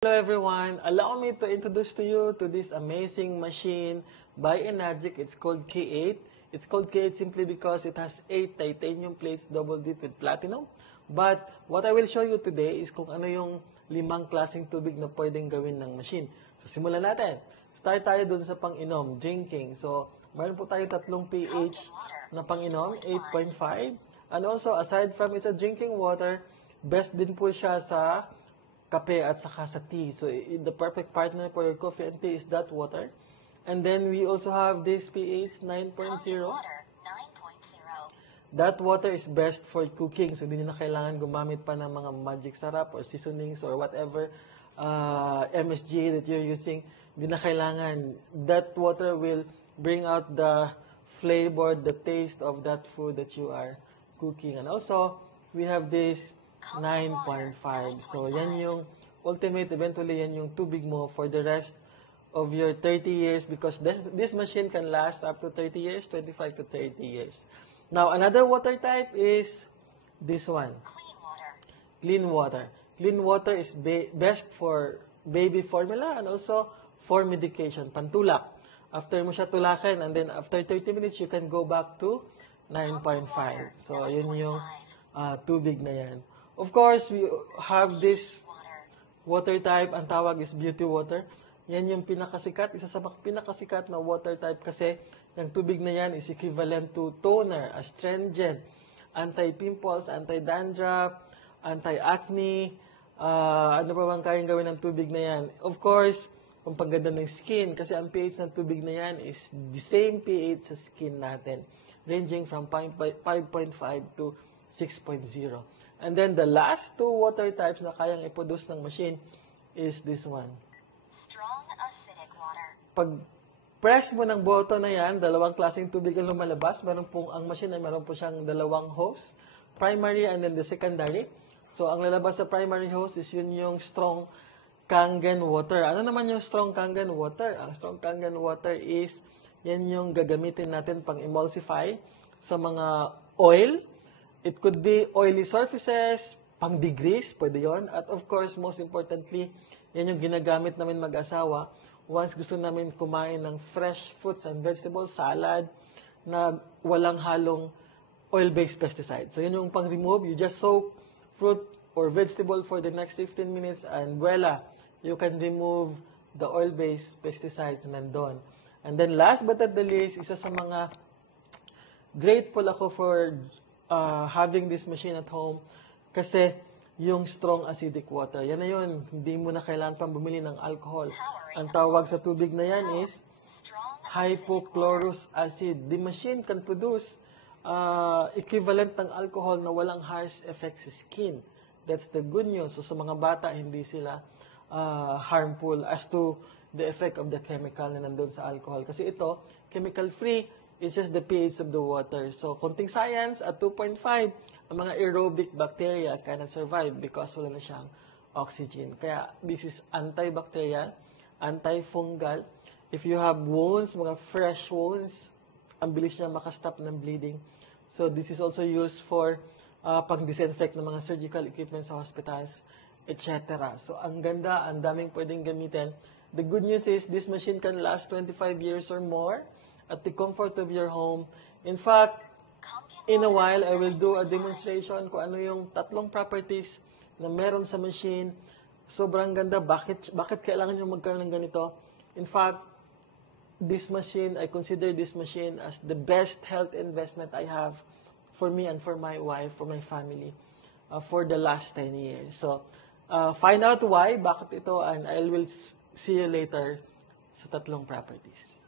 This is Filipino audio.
Hello everyone, allow me to introduce to you to this amazing machine by Enagic. It's called K8. It's called K8 simply because it has 8 titanium plates double dipped with platinum. But what I will show you today is kung ano yung 5 klaseng tubig na pwedeng gawin ng machine. So simulan natin. Start tayo dun sa pang-inom, drinking. So mayroon po tayo 3 pH na pang-inom, 8.5. And also aside from it's a drinking water, best din po siya sa kape at saka sa tea. So, the perfect partner for your coffee and tea is that water. And then, we also have this pH 9.0. That water is best for cooking. So, hindi na kailangan gumamit pa ng mga magic sarap or seasonings or whatever MSG that you're using. Hindi na kailangan. That water will bring out the flavor, the taste of that food that you are cooking. And also, we have this 9.5. So, yan yung ultimate, eventually, yan yung tubig mo for the rest of your 30 years because this machine can last up to 30 years, 25 to 30 years. Now, another water type is this one. Clean water. Clean water is best for baby formula and also for medication, pantulak. After mo siya tulakin and then after 30 minutes, you can go back to 9.5. So, yun yung tubig na yan. Of course, we have this water type, ang tawag is beauty water. Yan yung pinakasikat, isa sa pinakasikat na water type kasi yung tubig na yan is equivalent to toner, astringent, anti-pimples, anti-dandruff, anti-acne, ano pa bang kayang gawin ng tubig na yan. Of course, pampaganda ng skin kasi ang pH ng tubig na yan is the same pH sa skin natin, ranging from 5.5 to 6.0. And then the last 2 water types na kayang i-produce ng machine is this one. Strong acidic water. Pag press mo ng button na yan, 2 klaseng tubig ang lumalabas. Ang machine ay meron po siyang 2 hose, primary and then the secondary. So ang lalabas sa primary hose is yun yung strong Kangen water. Ano naman yung strong Kangen water? Ang strong Kangen water is yan yung gagamitin natin pang emulsify sa mga oil. It could be oily surfaces, pang-degrease, pwede yun. At of course, most importantly, yan yung ginagamit namin mag-asawa once gusto namin kumain ng fresh fruits and vegetables, salad, na walang halong oil-based pesticide. So yun yung pang-remove. You just soak fruit or vegetable for the next 15 minutes and voila, you can remove the oil-based pesticides na nandun. And then last but not the least, isa sa mga grateful ako for having this machine at home kasi yung strong acidic water. Yan na yun. Hindi mo na kailangan pang bumili ng alcohol. Ang tawag sa tubig na yan is hypochlorous acid. The machine can produce equivalent ng alcohol na walang harsh effect sa skin. That's the good news. So sa mga bata, hindi sila harmful as to the effect of the chemical na nandun sa alcohol. Kasi ito, chemical-free. It's just the pH of the water. So, konting science, at 2.5, ang mga aerobic bacteria cannot survive because wala na siyang oxygen. Kaya, this is antibacterial, antifungal. If you have wounds, mga fresh wounds, ang bilis niya makastop ng bleeding. So, this is also used for pang-disinfect ng mga surgical equipment sa hospitals, etc. So, ang ganda, ang daming pwedeng gamitin. The good news is, this machine can last 25 years or more at the comfort of your home. In fact, in a while, I will do a demonstration kung ano yung 3 properties na meron sa machine. Sobrang ganda. Bakit kailangan nyo magkaroon ng ganito? In fact, this machine, I consider this machine as the best health investment I have for me and for my wife, for my family, for the last 10 years. So, find out why, bakit ito, and I will see you later sa 3 properties.